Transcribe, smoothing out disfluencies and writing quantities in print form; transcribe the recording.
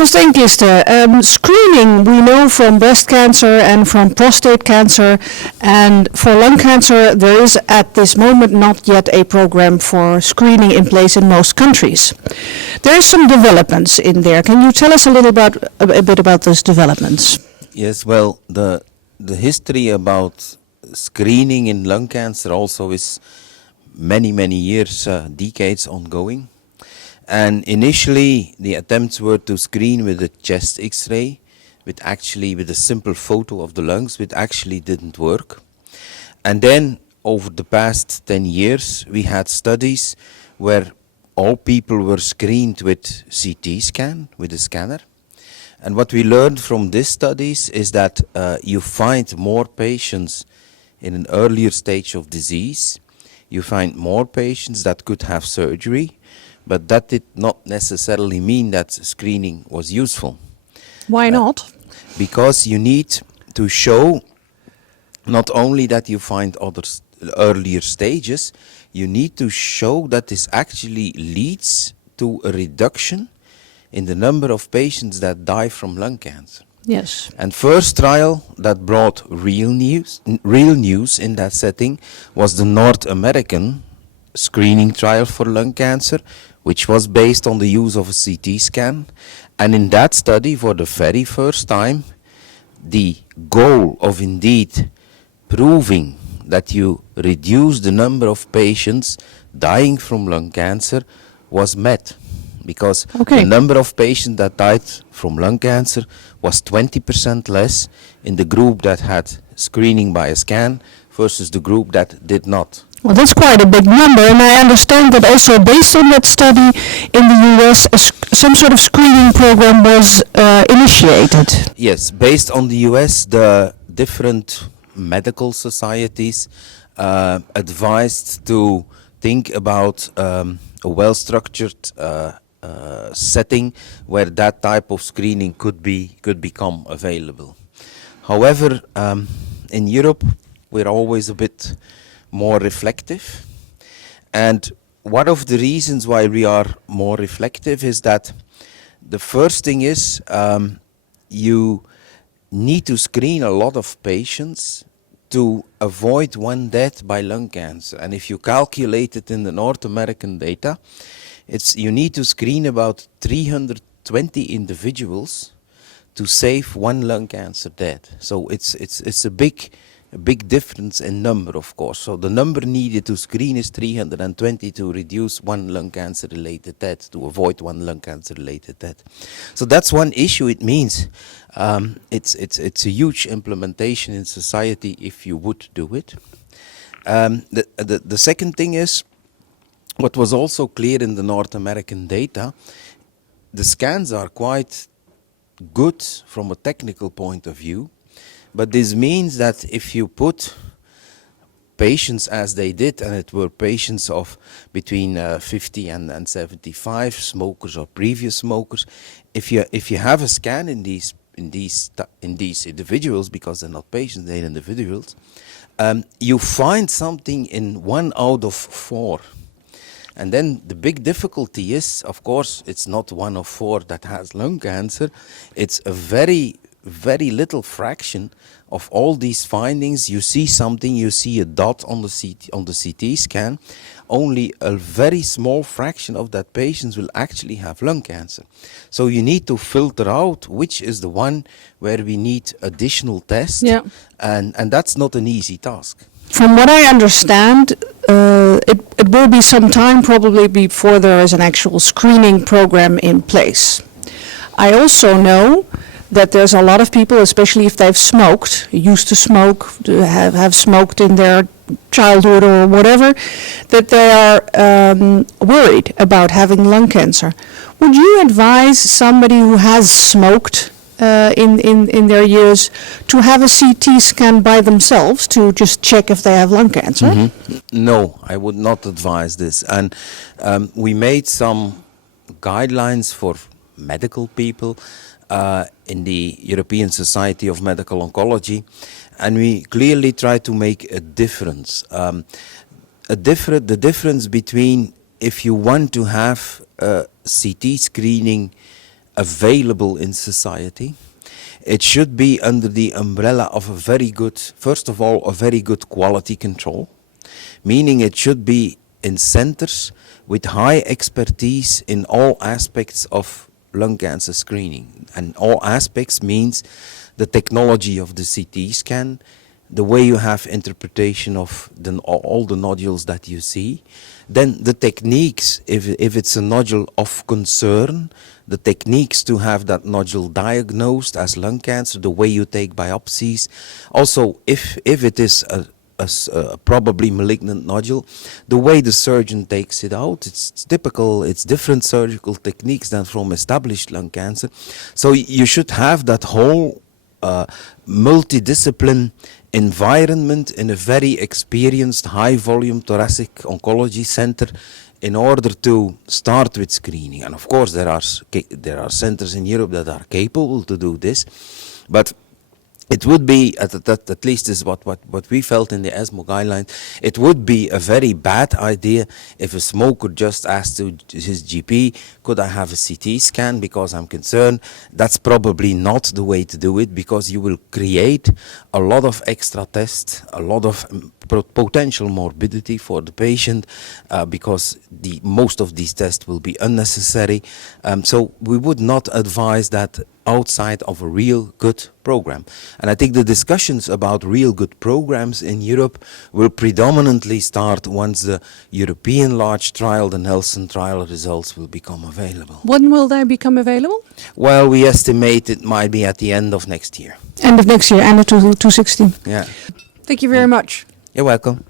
Vansteenkiste, screening we know from breast cancer and from prostate cancer, and for lung cancer there is at this moment not yet a program for screening in place in most countries. There are some developments in there. Can you tell us a bit about those developments? Yes, well, the history about screening in lung cancer also is many years, decades ongoing. And initially, the attempts were to screen with a chest X-ray, with a simple photo of the lungs, which actually didn't work. And then, over the past 10 years, we had studies where all people were screened with CT scan, with a scanner. And what we learned from these studies is that you find more patients in an earlier stage of disease. You find more patients that could have surgery. But that did not necessarily mean that screening was useful. Why not? Because you need to show not only that you find other earlier stages, you need to show that this actually leads to a reduction in the number of patients that die from lung cancer. Yes. And first trial that brought real news in that setting was the North American screening trial for lung cancer, which was based on the use of a CT scan. And in that study, for the very first time, the goal of indeed proving that you reduce the number of patients dying from lung cancer was met. Because the number of patients that died from lung cancer was 20% less in the group that had screening by a scan versus the group that did not. Well, that's quite a big number, and I understand that also based on that study in the US, some sort of screening program was initiated. Yes, based on the US, the different medical societies advised to think about a well-structured setting where that type of screening could become available. However, in Europe, we're always a bit more reflective, and one of the reasons why we are more reflective is that the first thing is you need to screen a lot of patients to avoid one death by lung cancer. And if you calculate it in the North American data, you need to screen about 320 individuals to save one lung cancer death. So it's a big difference in number, of course. So the number needed to screen is 320 to reduce one lung cancer related death, to avoid one lung cancer related death. So that's one issue. It means it's a huge implementation in society if you would do it. The second thing is, what was also clear in the North American data, the scans are quite good from a technical point of view. But this means that if you put patients as they did, and it were patients of between 50 and 75, smokers or previous smokers, if you have a scan in these individuals, because they're not patients, they're individuals, you find something in 1 out of 4. And then the big difficulty is, of course, it's not 1 of 4 that has lung cancer. It's a very little fraction of all these findings. You see something, you see a dot on the CT scan. Only a very small fraction of that patients will actually have lung cancer. So you need to filter out which is the one where we need additional tests. Yeah. And that's not an easy task. From what I understand, it will be some time probably before there is an actual screening program in place. I also know that there's a lot of people, especially if they've smoked, used to smoke, have smoked in their childhood or whatever, that they are worried about having lung cancer. Would you advise somebody who has smoked in their years to have a CT scan by themselves to just check if they have lung cancer? Mm-hmm. No, I would not advise this. And we made some guidelines for medical people in the European Society of Medical Oncology, and we clearly try to make a difference. The difference between if you want to have a CT screening available in society. It should be under the umbrella of a very good, first of all, a very good quality control, meaning it should be in centers with high expertise in all aspects of lung cancer screening. And all aspects means the technology of the CT scan, the way you have interpretation of all the nodules that you see, then the techniques, if it's a nodule of concern, the techniques to have that nodule diagnosed as lung cancer, the way you take biopsies. Also, if it is a probably malignant nodule, the way the surgeon takes it out, it's typical, it's different surgical techniques than from established lung cancer. So you should have that whole multidiscipline environment in a very experienced high volume thoracic oncology center in order to start with screening. And of course there are centers in Europe that are capable to do this, but it would be, at least is what we felt in the ESMO guideline, it would be a very bad idea if a smoker just asked to his GP, could I have a CT scan because I'm concerned? That's probably not the way to do it, because you will create a lot of extra tests, a lot of potential morbidity for the patient, because most of these tests will be unnecessary. So we would not advise that outside of a real good program. And I think the discussions about real good programs in Europe will predominantly start once the European large trial, the Nelson trial results will become available. When will they become available? Well, we estimate it might be at the end of next year. End of next year, end of 2016. Yeah. Thank you very much. You're welcome.